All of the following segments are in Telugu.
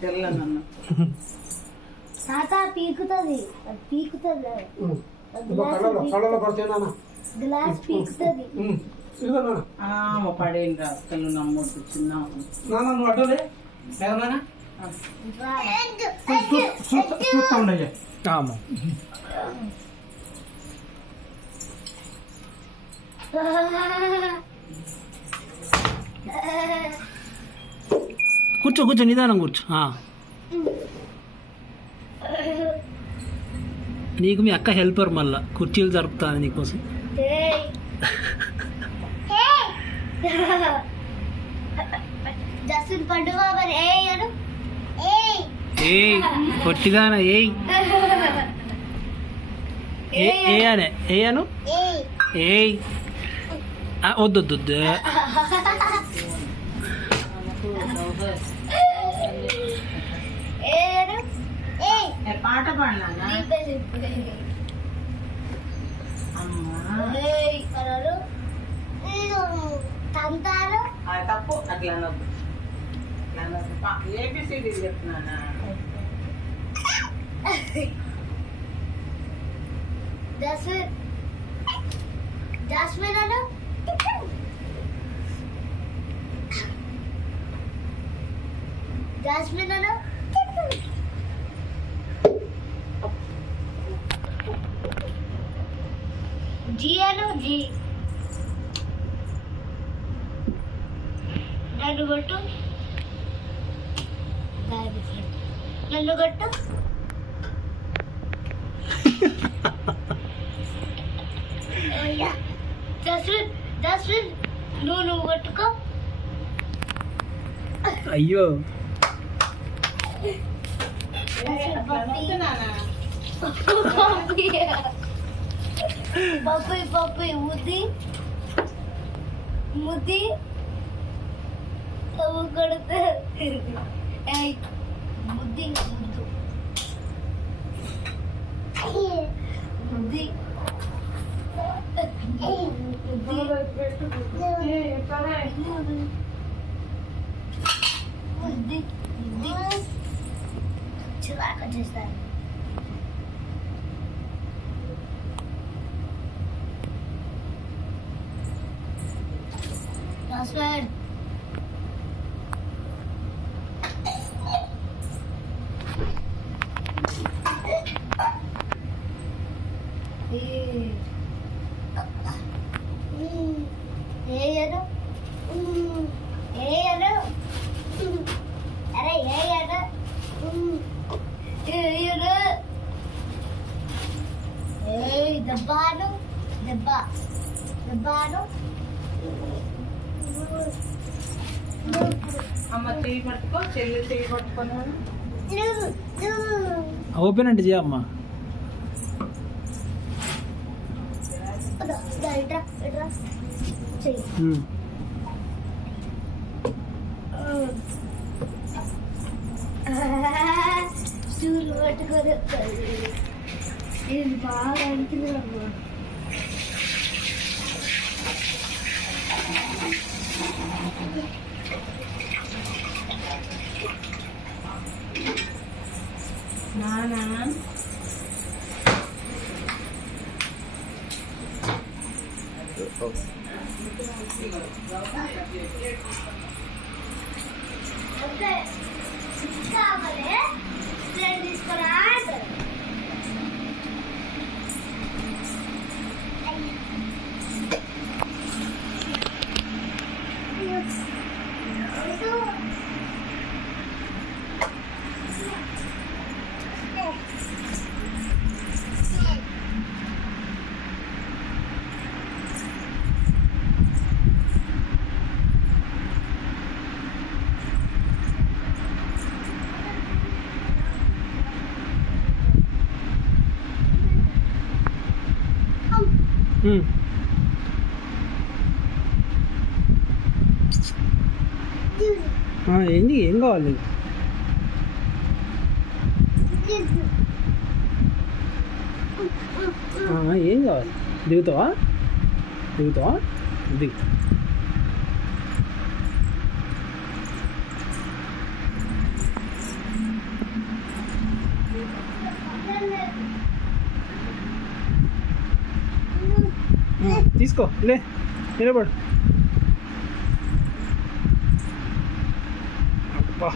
తెల్లనన్న తాత పీకుతుంది పీకుతుంది గ్లాస్ పీకుతుంది పడేం రాసుకలు నమ్మొద్దు చిన్న కూర్చో కూర్చో నిదానం కూర్చో. నీకు మీ అక్క హెల్పర్ మళ్ళా కుర్చీలు జరుపుతుంది నీకోసం. పొట్టిదాన ఏయను ఏయ్ వద్దు వద్దు పాట పాడినా తప్పు అట్లా ఏబిసిడి చెప్తున్నానా జాస్మిన్ అను జాస్మిన్ అను జీ అను జీ నన్ను కొట్టు నన్ను కొట్టు జస్విన్ జస్విన్ నువ్వు కొట్టుకో. అయ్యో పప్పి పప్పి ముద్ది ముద్ది కొడుతా ముద్ది ముద్దు ముద్ది ముద్ది చిరాకు చేస్తాను. పాస్వర్డ్ అరే దెబ్బాను దెబ్బాను అమ్మ చెయ్యి పట్టుకో చెల్లి చెయ్యి పట్టుకున్నాను. ఓపెన్ అంటే చేయమ్మా. స్టూల్ పట్టుకొని ఇది బాగా అంటున్నామ్మా. నానా కావాలి తీసుకురా. ఏంటి ఏం కావాలి? ఏం కావాలి? దిగుతావా దిగుతావా? ఇది తీసుకో లే నిలబడు అబ్బా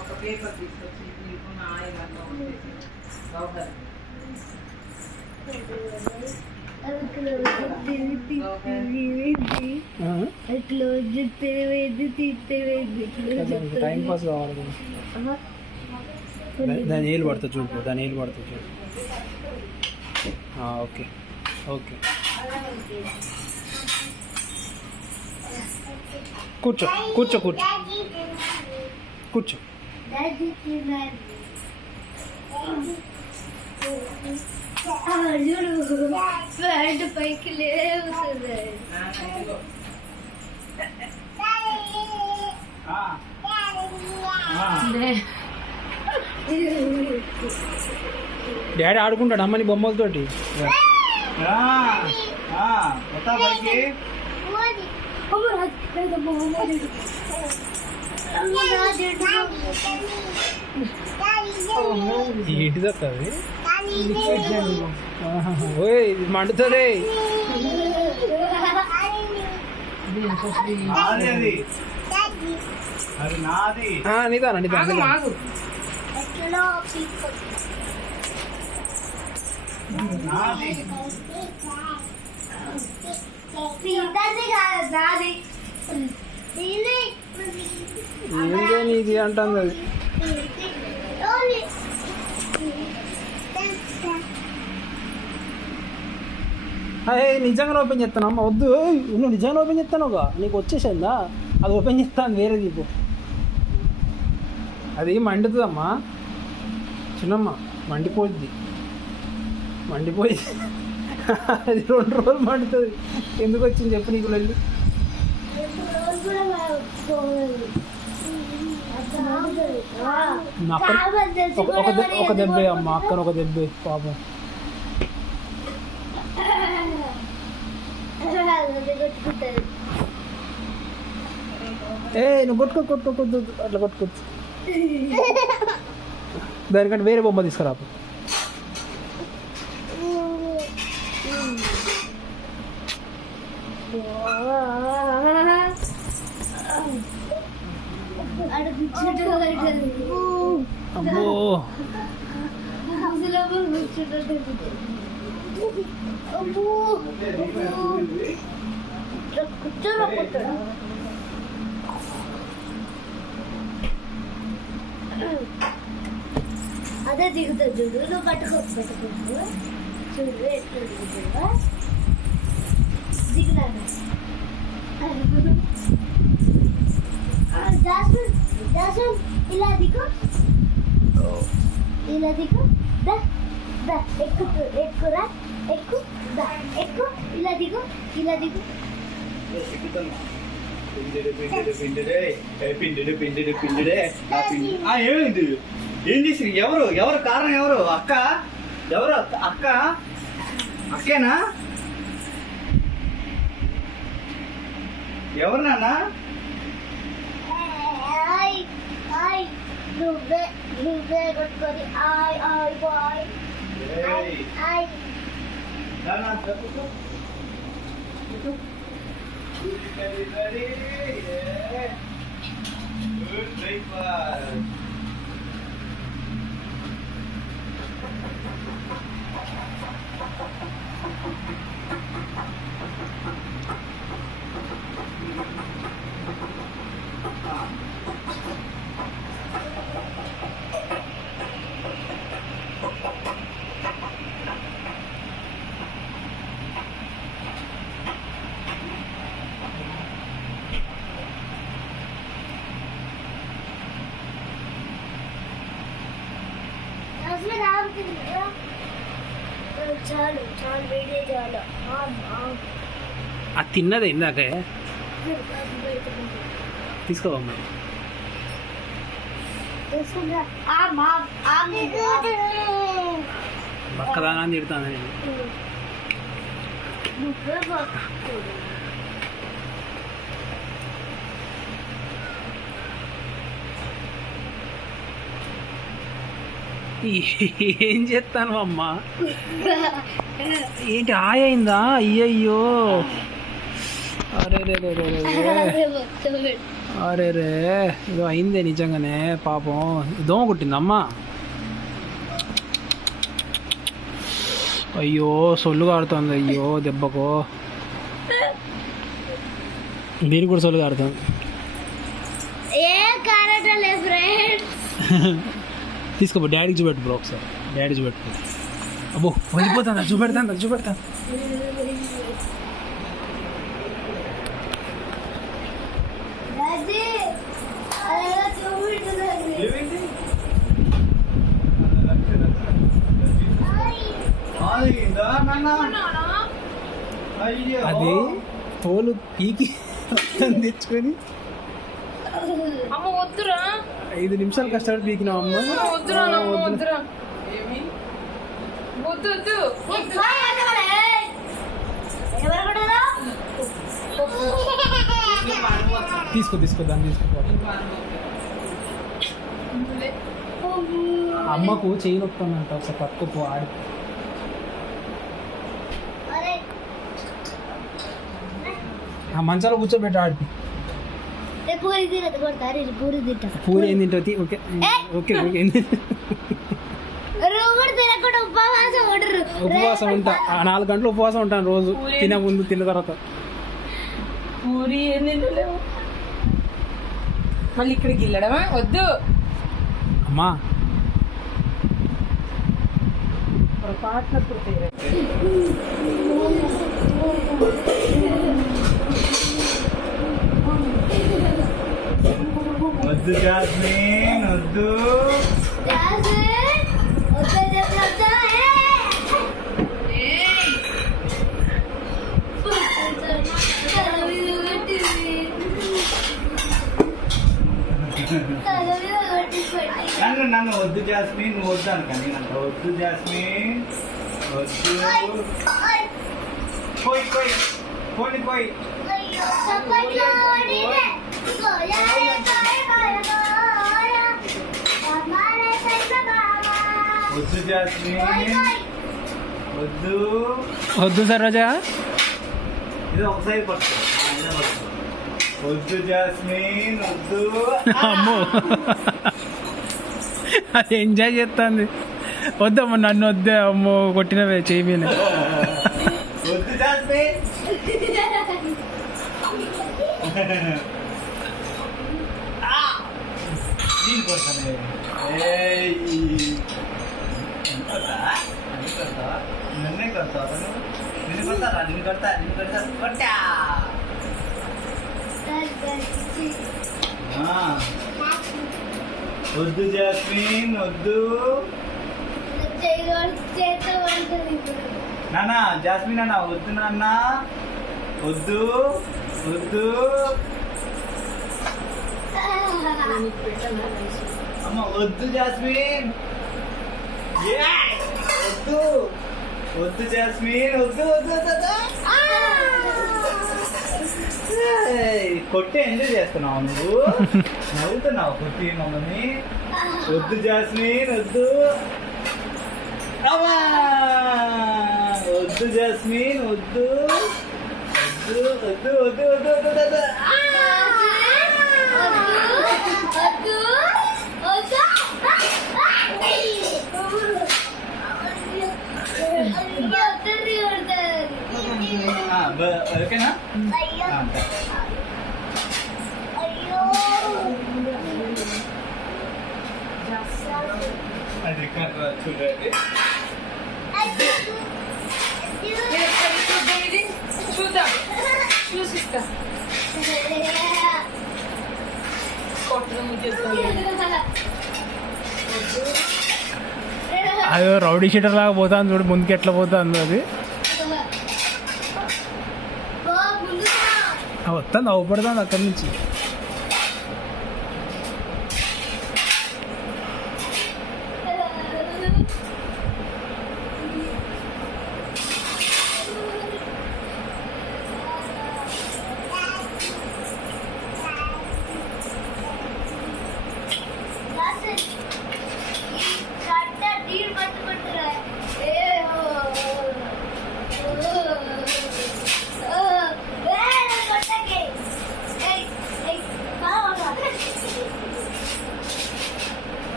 ఒక పేపర్ తీసుకొచ్చి నీకు నా ఇవన్నీ వచ్చేసి గౌహర్ టైం పాస్ కావాలి కదా. దాని ఏళ్ళు పడుతుంది చూడు, దాని ఏళ్ళు పడుతుంది చూడు. ఓకే ఓకే కూర్చో కూర్చో కూర్చో కూర్చో. చూడు ప్యాంట్ పైకి లేవుతుంది. డాడీ ఆడుకుంటాడు అమ్మని బొమ్మలతోటి. ఏంటి తక్కది? ఓయ్ ఇది మండుతుంది. నిదాన నిదాన ఏంటని ఇది అంటుంది అది. నిజంగా ఓపెన్ చేస్తానమ్మా, వద్దు. నువ్వు నిజంగా ఓపెన్ చేస్తానుగా, నీకు వచ్చేసిందా? అది ఓపెన్ చేస్తాను వేరే దీపు. అది మండుతుందమ్మా చిన్నమ్మ, మండిపోయింది మండిపోయింది. అది 2 రోజులు మండుతుంది. ఎందుకు వచ్చింది చెప్పు నీకు వెళ్ళి. ఒక దెబ్బే అమ్మ, అక్కన ఒక దెబ్బే పాపం. నువ్వు కొట్టుకోద్దు అట్లా కొట్టుకోవచ్చు. దానికంటే వేరే బొమ్మ తీసుకురా. అమ్మో అదే దిగుతుంది చూడు, నువ్వు పట్టుకోవచ్చు చూడు ఎట్లా దిగుతుందా. దిగుతాను జాస్మిన్, జాస్మిన్ ఇలా దిగు, ఇలా దిగు. ఎక్కురా ఎక్కు, ఎక్కు, ఇలా దిగు, ఇలా దిగు. ఏమైంది? ఏం చేసి ఎవరు కారణం? ఎవరు అక్క? ఎవరు అక్క? అక్కేనా? ఎవరు నాన్న? నువ్వే కొట్టుకొని ఆయ్ ఆయ్ బాయ్ ఆయ్. Good breakfast. చాలు చాలు వీడియో చాలు అది తిన్నదే ఇందాకే తీసుకోవమ్మా. బక్కదానా అని తిడతాను నేను. ఏం చేస్తాను అమ్మా? ఏంటి అయిందా? అయ్యయ్యో, అరే రే రే రే రే, అరే రే, ఇదో అయిందే నిజంగానే. పాపం దోమ కుట్టిందమ్మా. అయ్యో సొల్లు కారుతుంది. అయ్యో దెబ్బకు మీరు కూడా సొల్లు కారుతుంది. తీసుకోబో, డాడీకి చూపెట్టు బ్రో ఒకసారి. డాడీ చూపెట్టు. అబ్బో వెళ్ళిపోతాను, చూపెడతాను. అది తోలు పీకి తెచ్చుకొని అమ్మ వద్దురా, 5 నిమిషాలు కష్టపడి పీకినావు అమ్మ. వద్దురా వద్దురా. ఏమి వద్దు వద్దు తీసుకో దాన్ని తీసుకో. అమ్మకు చేయి నొప్పుందంట, ఒకసారి పట్టుకోపో. ఆడి ఆ మంచాలో కూర్చోబెట్టి ఆడిపి. పూరి ఏం తింటుంది? Okay okay okay. ఉపవాసం ఉంటా, 4 గంటలు ఉపవాసం ఉంటాను రోజు. తినే ముందు, తిన్న తర్వాత. పూరి ఏం తింటలేవు, మళ్ళీ ఇక్కడికి వెళ్ళడమా? వద్దు అమ్మా. వద్దు జాస్మిన్, వద్దు. నన్ను వద్దు జాస్మిన్, నువ్వు వద్దు అనకండి. నన్ను వద్దు జాస్మిన్, వద్దు. పోయి వద్దు జాస్మిన్, వద్దు సరోజా. ఇది ఒకసారి పట్టు. వద్దు జాస్మిన్, వద్దు. అమ్మో అది ఎంజాయ్ చేస్తుంది. వద్దమ్మ, నన్ను వద్దే. అమ్మో కొట్టినవే చేయి మీద. వద్దు జాస్మిన్. నేను కొడతాను. నన్నే కొడతావా? నిన్ను కొడతా. కొట్టా. వద్దు జాస్మిన్, వద్దు. నాన్న జాస్మిన్ అన్న వద్దు. నాన్న వద్దు. అమ్మ వద్దు జాస్మిన్. వద్దు జాస్మిన్, వద్దు. కొట్టి ఎంజాయ్ చేస్తున్నావు నువ్వు, నవ్వుతున్నావు కొట్టి మమ్మల్ని. వద్దు జాస్మిన్, వద్దు. వద్దు జాస్మిన్, వద్దు. ఓకేనా? అది చూడండి. చూద్దాం, చూసిస్తా. కొట్టడం అదో రౌడీ షీటర్ లాగా పోతాను చూడు, ముందుకు ఎట్లా పోతుంది అది. వస్తుంది అవపడుతుంది అక్కడి నుంచి.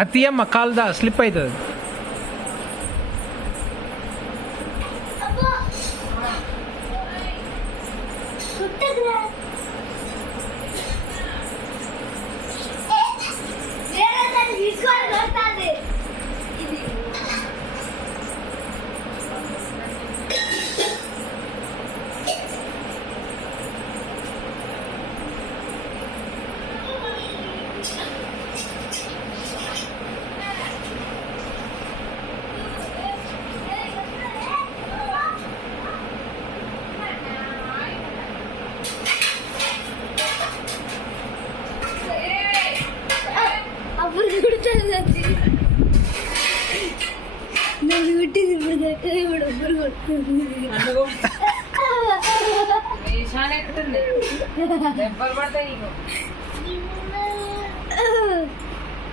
అది తీయమ్మ, కాలుదా స్లిప్ అవుతుంది. వేషాలు ఎక్కుతుంది, దెబ్బలు పడతాయి నీకు.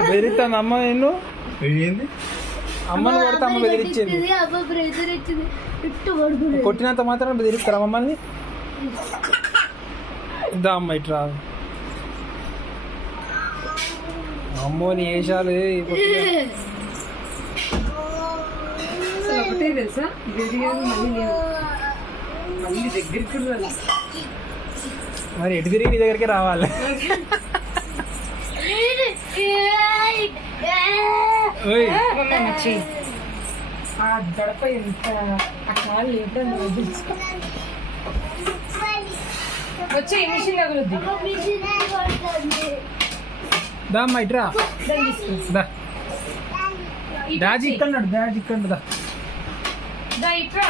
బెదిరిస్తాను అమ్మ నిన్ను. ఏంది అమ్మని కొడతా, అమ్మ బెదిరించింది. కొట్టినంత మాత్రం బెదిరిస్తారా మమ్మల్ని? ఇద్దా అమ్మ ఇట్రా. అమ్మో నీ వేషాలు. అసలు ఒకటే తెలుసా, మళ్ళీ లేదు, మళ్ళీ దగ్గరికి రాదు. మరి ఎటు తిరిగి నీ దగ్గరికి రావాలి. ఓయ్ ఆ గడప ఎంత అట్లా లేకుండా వచ్చే ఈ మిషన్ తగులుద్ది. దా అమ్మ ఇట్రా. దా డాజీ ఇక్కడ డాజీ ఇక్కడ దా. దా ఇట్రా.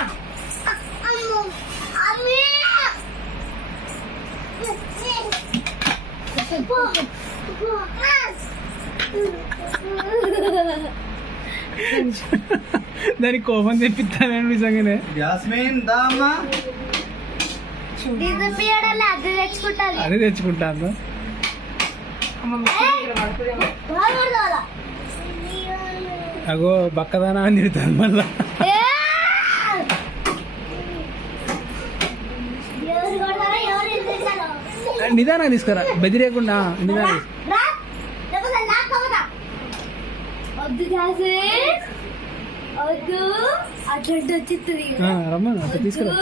దానికి కోపం తెప్పిస్తాను నిజంగానే. జాస్మిన్ దా అమ్మా. అదే తెచ్చుకుంటాను. అగో బక్కదానా అని తిడతాను మళ్ళా. నిదానం తీసుకురా, బెదిరేయకుండా నిదానం. రమ్మను అక్కడ తీసుకురా.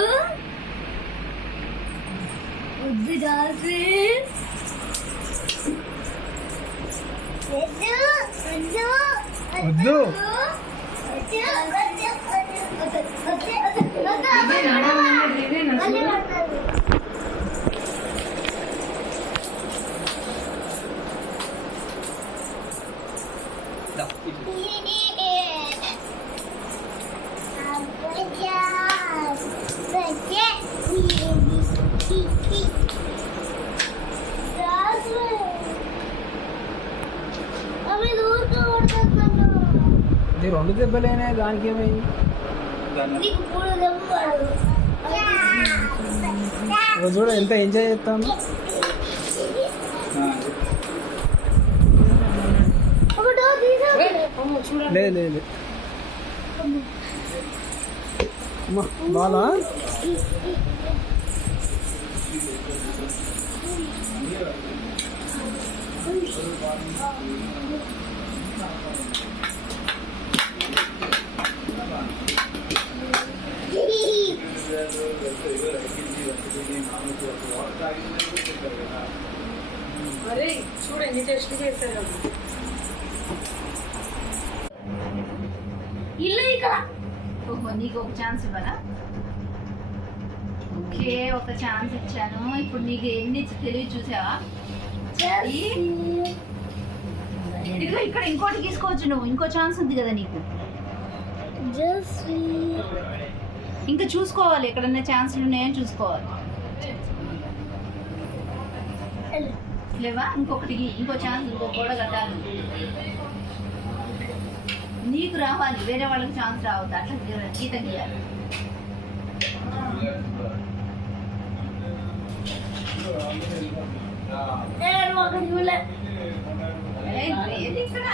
వద్దు రెండు దెబ్బలేనే, దానికి ఏమైంది? చూడ ఎంత ఎంజాయ్ చేస్తాను. లేదు లేదు బాలా అరే చూడండి టెస్ట్ చేస్తారు. ఇల్లు ఇక్కడ. ఓహో నీకు ఒక ఛాన్స్ ఇవ్వరా? ఓకే ఒక ఛాన్స్ ఇచ్చాను. ఇప్పుడు నీకు ఎన్ని తెలివి చూసావా? జెస్సీ ఇదిగో ఇక్కడ ఇంకోటి తీసుకోవచ్చు నువ్వు, ఇంకో ఛాన్స్ ఉంది కదా నీకు. జెస్సీ ఇంకా చూసుకోవాలి, ఎక్కడన్నా ఛాన్స్లు ఉన్నాయని చూసుకోవాలి. లేవా? ఇంకొకటి, ఇంకో ఛాన్స్, ఇంకో గోడ కట్టాలి. నీకు రావాలి, వేరే వాళ్ళకి ఛాన్స్ రావద్దు. అట్లా గీత గీయాలి. నేను ఒక చూలే ఏది ఇక్కడ